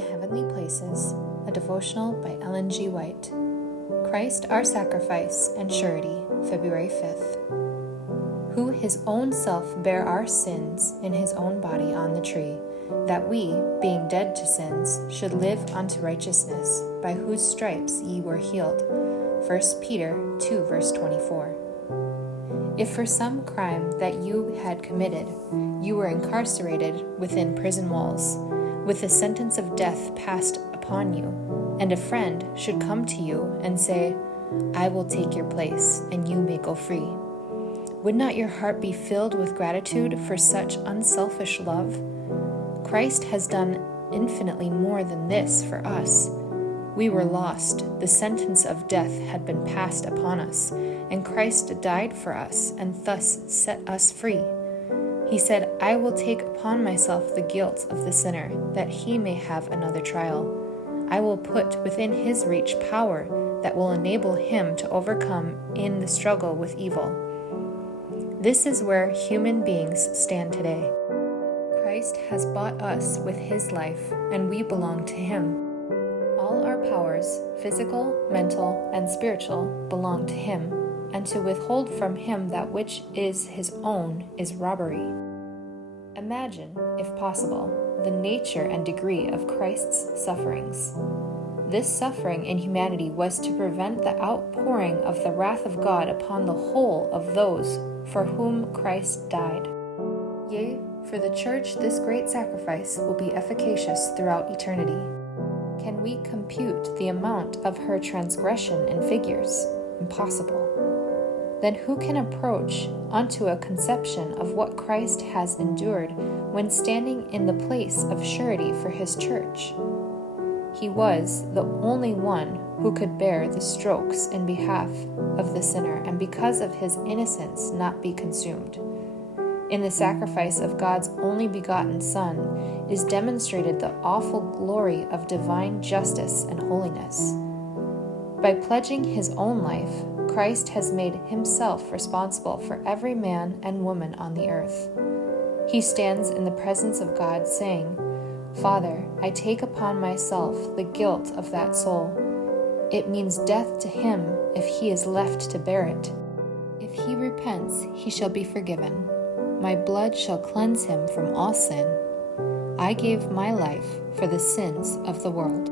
Heavenly Places, a devotional by Ellen G. White. Christ our Sacrifice and Surety, February 5th. Who his own self bare our sins in his own body on the tree, that we, being dead to sins, should live unto righteousness, by whose stripes ye were healed. 1 Peter 2 verse 24. If for some crime that you had committed, you were incarcerated within prison walls, with the sentence of death passed upon you, and a friend should come to you and say, I will take your place, and you may go free. Would not your heart be filled with gratitude for such unselfish love? Christ has done infinitely more than this for us. We were lost, the sentence of death had been passed upon us, and Christ died for us and thus set us free. He said, I will take upon myself the guilt of the sinner, that he may have another trial. I will put within his reach power that will enable him to overcome in the struggle with evil. This is where human beings stand today. Christ has bought us with his life, and we belong to him. All our powers, physical, mental, and spiritual, belong to him, and to withhold from him that which is his own is robbery. Imagine, if possible, the nature and degree of Christ's sufferings. This suffering in humanity was to prevent the outpouring of the wrath of God upon the whole of those for whom Christ died. Yea, for the church this great sacrifice will be efficacious throughout eternity. Can we compute the amount of her transgression in figures? Impossible. Then who can approach unto a conception of what Christ has endured when standing in the place of surety for his church? He was the only one who could bear the strokes in behalf of the sinner, and because of his innocence not be consumed. In the sacrifice of God's only begotten Son is demonstrated the awful glory of divine justice and holiness. By pledging his own life, Christ has made himself responsible for every man and woman on the earth. He stands in the presence of God saying, Father, I take upon myself the guilt of that soul. It means death to him if he is left to bear it. If he repents, he shall be forgiven. My blood shall cleanse him from all sin. I gave my life for the sins of the world.